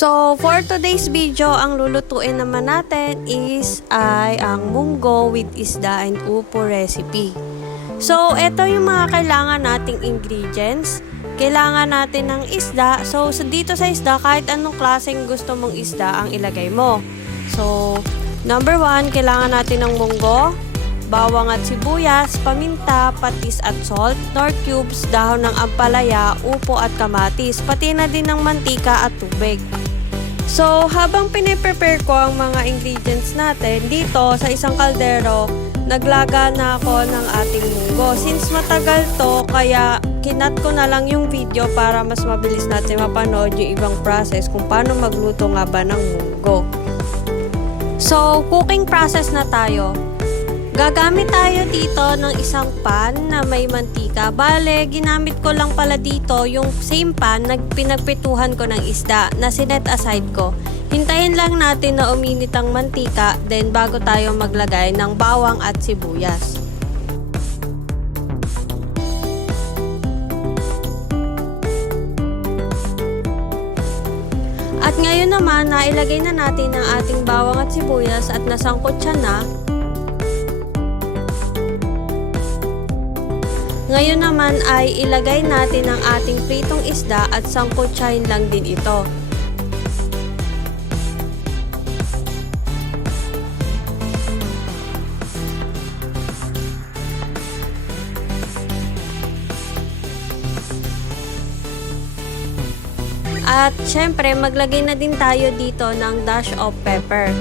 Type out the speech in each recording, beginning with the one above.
So, for today's video, ang lulutuin naman natin ay ang munggo with isda and upo recipe. So, ito yung mga kailangan nating ingredients. Kailangan natin ng isda. So, dito sa isda, kahit anong klaseng gusto mong isda ang ilagay mo. So, number 1, kailangan natin ng munggo, bawang at sibuyas, paminta, patis at salt, nor cubes, dahon ng ampalaya, upo at kamatis, pati na din ng mantika at tubig. So, habang piniprepare ko ang mga ingredients natin, dito sa isang kaldero, naglaga na ako ng ating munggo. Since matagal to, kaya kinat ko na lang yung video para mas mabilis natin mapanood yung ibang process kung paano magluto nga ba ng munggo. So, cooking process na tayo. Gagamit tayo dito ng isang pan na may mantika. Bale, ginamit ko lang pala dito yung same pan na pinagprituhan ko ng isda na sinet aside ko. Hintayin lang natin na uminit ang mantika, then bago tayo maglagay ng bawang at sibuyas. At ngayon naman, nailagay na natin ang ating bawang at sibuyas at nasangkot siya na. Ngayon naman ay ilagay natin ang ating pritong isda at sangkutsahin lang din ito. At syempre maglagay na din tayo dito ng dash of pepper.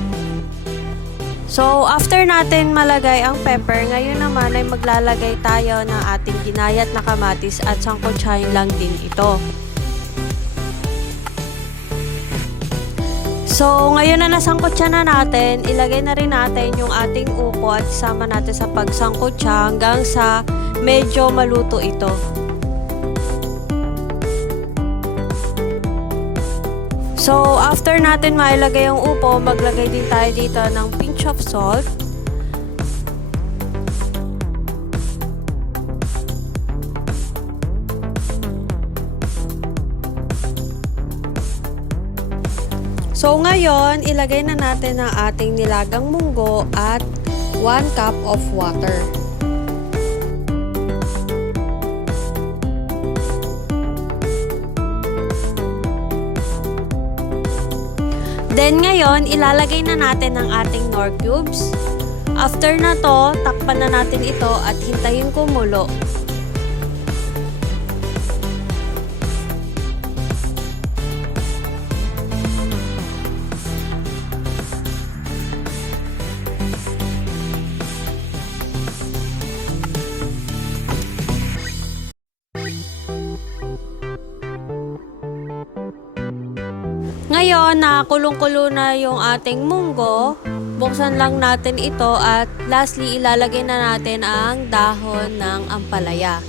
So, after natin malagay ang pepper, ngayon naman ay maglalagay tayo ng ating ginayat na kamatis at sangkutsahin lang din ito. So, ngayon na nasangkutsa na natin, ilagay na rin natin yung ating upo at isama natin sa pagsangkutsa hanggang sa medyo maluto ito. So, after natin mailagay ang upo, maglagay din tayo dito ng pinch of salt. So, ngayon, ilagay na natin ang ating nilagang munggo at 1 cup of water. Then ngayon, ilalagay na natin ang ating nor cubes. After na to, takpan na natin ito at hintayin kumulo. Ngayon na kulong-kulo na yung ating munggo, buksan lang natin ito at lastly ilalagay na natin ang dahon ng ampalaya.